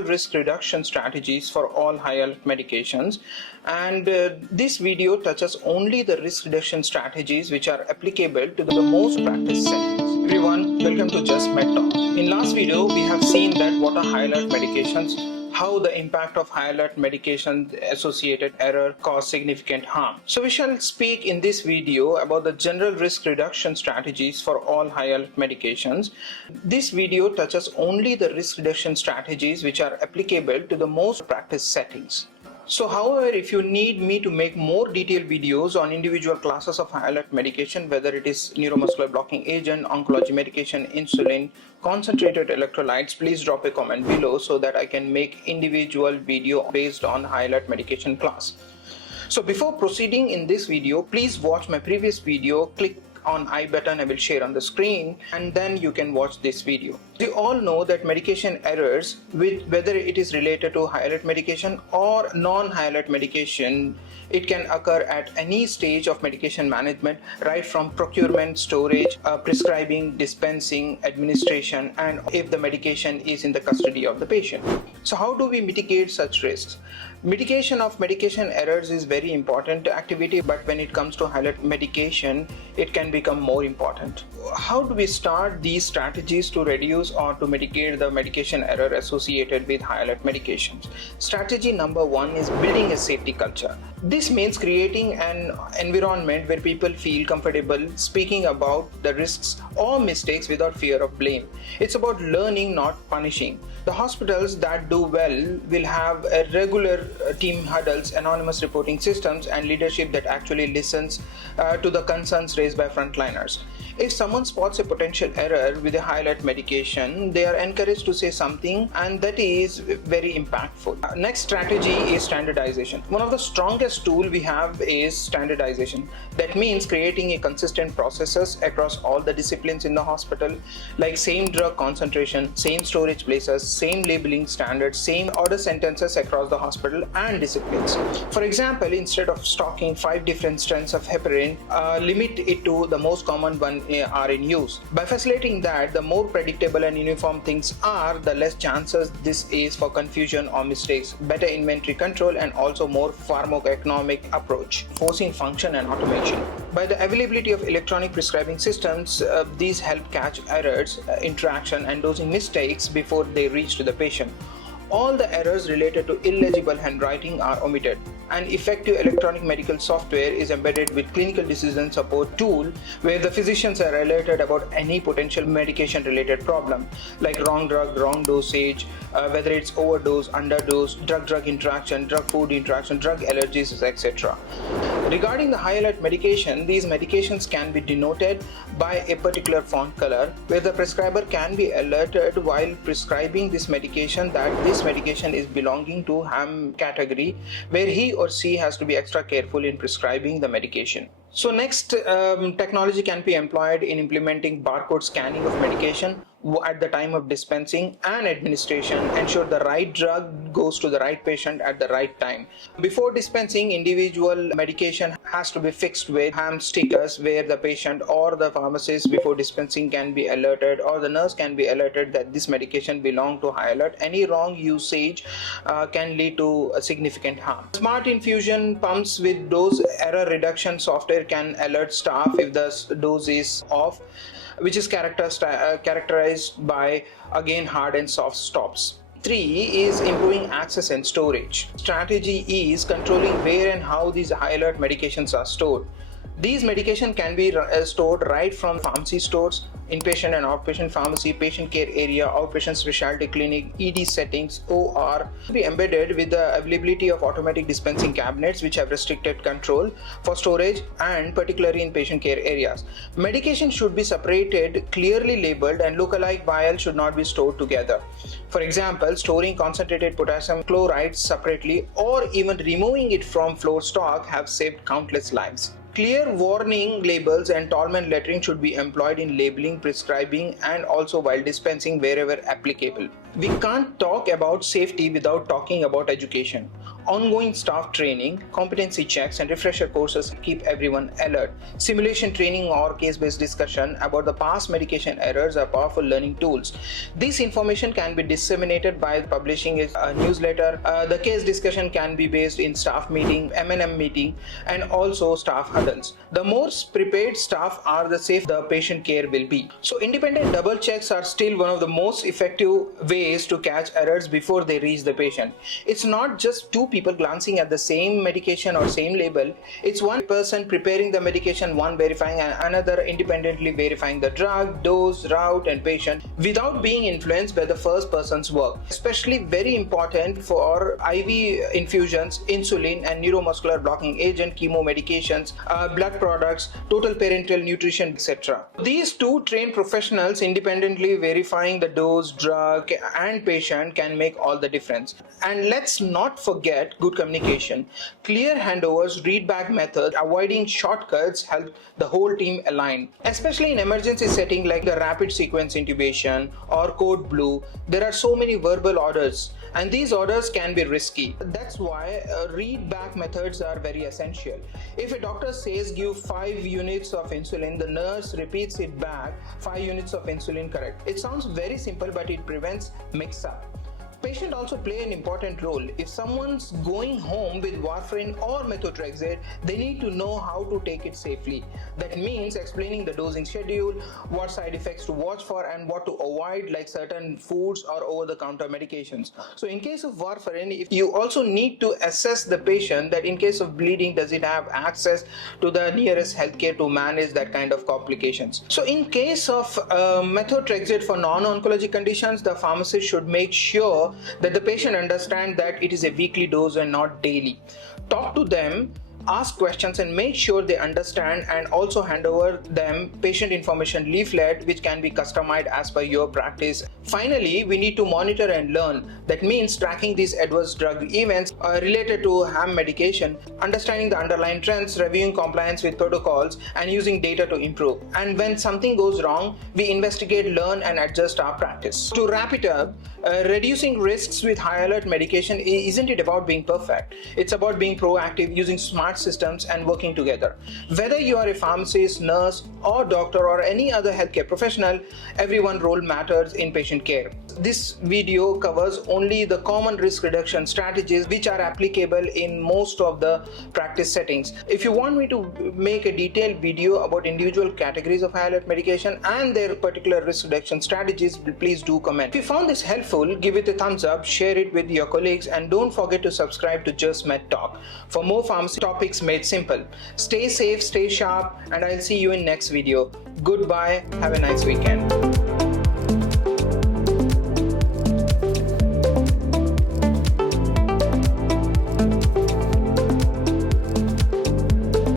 risk reduction strategies for all high alert medications, and this video touches only the risk reduction strategies which are applicable to the most practiced settings. Everyone, welcome to JustMedTalk. In last video we have seen that what are high alert medications, how the impact of high alert medication associated error cause significant harm. So we shall speak in this video about the general risk reduction strategies for all high alert medications. This video touches only the risk reduction strategies which are applicable to the most practiced settings. So however, if you need me to make more detailed videos on individual classes of high alert medication, whether it is neuromuscular blocking agent, oncology medication, insulin, concentrated electrolytes, please drop a comment below so that I can make individual video based on high alert medication class. So before proceeding in this video, please watch my previous video, click on I button I will share on the screen, and then you can watch this video. We all know that medication errors, whether it is related to high alert medication or non-high alert medication, it can occur at any stage of medication management, right from procurement, storage, prescribing, dispensing, administration, and if the medication is in the custody of the patient. So how do we mitigate such risks? Mitigation of medication errors is very important activity, but when it comes to high alert medication, it can become more important. How do we start these strategies to reduce or to mitigate the medication error associated with high alert medications? Strategy number one is building a safety culture. This means creating an environment where people feel comfortable speaking about the risks or mistakes without fear of blame. It's about learning, not punishing. The hospitals that do well will have a regular team huddles, anonymous reporting systems, and leadership that actually listens to the concerns raised by frontliners. If someone spots a potential error with a high alert medication, they are encouraged to say something, and that is very impactful. Next strategy is standardization. One of the strongest tools we have is standardization. That means creating a consistent processes across all the disciplines in the hospital, like same drug concentration, same storage places, same labeling standards, same order sentences across the hospital and disciplines. For example, instead of stocking 5 different strengths of heparin, limit it to the most common one are in use. By facilitating that, the more predictable and uniform things are, the less chances this is for confusion or mistakes, better inventory control, and also more pharmacoeconomic approach, forcing function and automation. By the availability of electronic prescribing systems, these help catch errors, interaction, and dosing mistakes before they reach to the patient. All the errors related to illegible handwriting are omitted. An effective electronic medical software is embedded with clinical decision support tool where the physicians are alerted about any potential medication related problem like wrong drug, wrong dosage, whether it's overdose, underdose, drug-drug interaction, drug-food interaction, drug allergies, etc. Regarding the high alert medication, these medications can be denoted by a particular font color where the prescriber can be alerted while prescribing this medication that this medication is belonging to HAM category, where he or she has to be extra careful in prescribing the medication. So next, technology can be employed in implementing barcode scanning of medication at the time of dispensing and administration, ensure the right drug goes to the right patient at the right time. Before dispensing, individual medication has to be fixed with HAM stickers where the patient or the pharmacist before dispensing can be alerted, or the nurse can be alerted that this medication belongs to high alert. Any wrong usage can lead to a significant harm. Smart infusion pumps with dose error reduction software can alert staff if the dose is off, which is characterized by again hard and soft stops. 3 is improving access and storage. Strategy is controlling where and how these high alert medications are stored. These medications can be stored right from pharmacy stores, inpatient and outpatient pharmacy, patient care area, outpatient specialty clinic, ED settings, OR. Be embedded with the availability of automatic dispensing cabinets which have restricted control for storage and particularly in patient care areas. Medication should be separated, clearly labeled, and lookalike vials should not be stored together. For example, storing concentrated potassium chloride separately or even removing it from floor stock have saved countless lives. Clear warning labels and Tallman lettering should be employed in labeling, prescribing, and also while dispensing wherever applicable. We can't talk about safety without talking about education. Ongoing staff training, competency checks, and refresher courses keep everyone alert. Simulation training or case-based discussion about the past medication errors are powerful learning tools. This information can be disseminated by publishing a newsletter. The case discussion can be based in staff meeting, M&M meeting, and also staff huddles. The more prepared staff are, the safer the patient care will be. So independent double checks are still one of the most effective ways to catch errors before they reach the patient. It's not just two people glancing at the same medication or same label. It's one person preparing the medication, one verifying, and another independently verifying the drug, dose, route, and patient without being influenced by the first person's work. Especially very important for IV infusions, insulin and neuromuscular blocking agent, chemo medications, blood products, total parenteral nutrition, etc. These two trained professionals independently verifying the dose, drug, and patient can make all the difference. And let's not forget good communication. Clear handovers, readback methods, avoiding shortcuts help the whole team align. Especially in emergency setting like the rapid sequence intubation or code blue, there are so many verbal orders, and these orders can be risky. That's why readback methods are very essential. If a doctor says give 5 units of insulin, the nurse repeats it back, 5 units of insulin, correct. It sounds very simple, but it prevents mix-up. Patient also play an important role. If someone's going home with warfarin or methotrexate, they need to know how to take it safely. That means explaining the dosing schedule, what side effects to watch for, and what to avoid, like certain foods or over-the-counter medications. So in case of warfarin, you also need to assess the patient that in case of bleeding, does it have access to the nearest healthcare to manage that kind of complications. So in case of methotrexate for non-oncology conditions, the pharmacist should make sure that the patient understands that it is a weekly dose and not daily. Talk to them, ask questions, and make sure they understand, and also hand over them patient information leaflet which can be customized as per your practice. Finally, we need to monitor and learn. That means tracking these adverse drug events related to HAM medication, understanding the underlying trends, reviewing compliance with protocols, and using data to improve. And when something goes wrong, we investigate, learn, and adjust our practice. To wrap it up, reducing risks with high alert medication isn't it about being perfect. It's about being proactive, using smart systems, and working together. Whether you are a pharmacist, nurse, or doctor, or any other healthcare professional, everyone's role matters in patient care. This video covers only the common risk reduction strategies which are applicable in most of the practice settings. If you want me to make a detailed video about individual categories of high alert medication and their particular risk reduction strategies, please do comment. If you found this helpful, give it a thumbs up, share it with your colleagues, and don't forget to subscribe to JustMedTalk for more pharmacy topics made simple. Stay safe, stay sharp, and I'll see you in next video. Goodbye. Have a nice weekend.